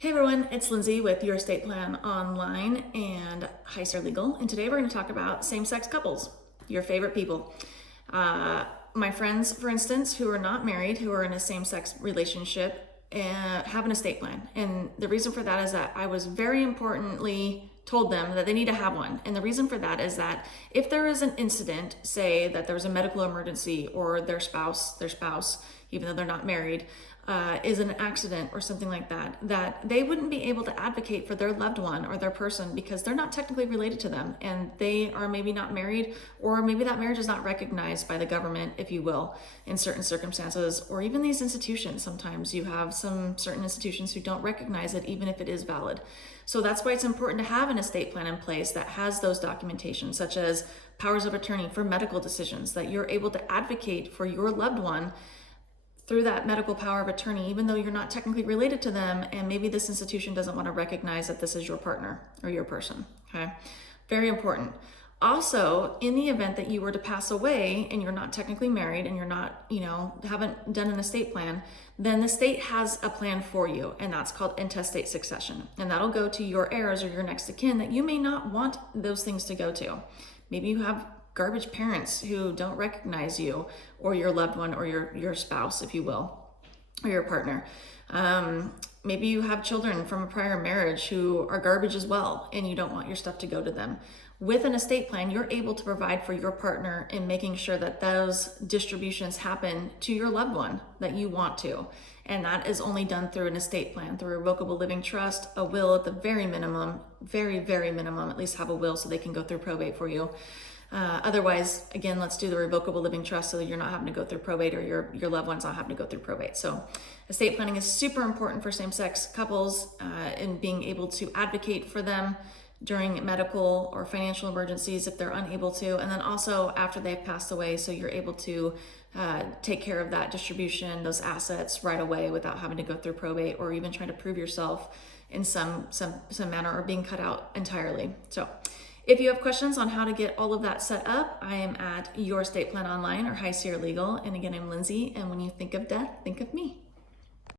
Hey everyone, it's Lindsay with Your Estate Plan Online and High Star Legal, and today we're going to talk about same-sex couples, your favorite people. My friends, for instance, who are not married, who are in a same-sex relationship, have an estate plan. And the reason for that is that I was very importantly told them that they need to have one. And the reason for that is that if there is an incident, say that there was a medical emergency or their spouse, even though they're not married, is an accident or something like that, that they wouldn't be able to advocate for their loved one or their person because they're not technically related to them and they are maybe not married, or maybe that marriage is not recognized by the government, if you will, in certain circumstances, or even these institutions. Sometimes you have some certain institutions who don't recognize it even if it is valid. So that's why it's important to have an estate plan in place that has those documentations, such as powers of attorney for medical decisions, that you're able to advocate for your loved one through that medical power of attorney, even though you're not technically related to them, and maybe this institution doesn't want to recognize that this is your partner or your person, okay? Very important. Also, in the event that you were to pass away and you're not technically married and you're not, haven't done an estate plan, then the state has a plan for you, and that's called intestate succession. And that'll go to your heirs or your next of kin that you may not want those things to go to. Maybe you have garbage parents who don't recognize you or your loved one or your spouse, if you will, or your partner. Maybe you have children from a prior marriage who are garbage as well, and you don't want your stuff to go to them. With an estate plan, you're able to provide for your partner in making sure that those distributions happen to your loved one that you want to. And that is only done through an estate plan, through a revocable living trust, a will at the very minimum, very, very minimum, at least have a will so they can go through probate for you. Otherwise, again, let's do the revocable living trust so that you're not having to go through probate, or your loved ones not having to go through probate. So estate planning is super important for same-sex couples in being able to advocate for them during medical or financial emergencies if they're unable to, and then also after they've passed away, so you're able to take care of that distribution, those assets right away without having to go through probate or even trying to prove yourself in some manner or being cut out entirely. So if you have questions on how to get all of that set up, I am at Your Estate Plan Online or High Sierra Legal. And again, I'm Lindsay. And when you think of death, think of me.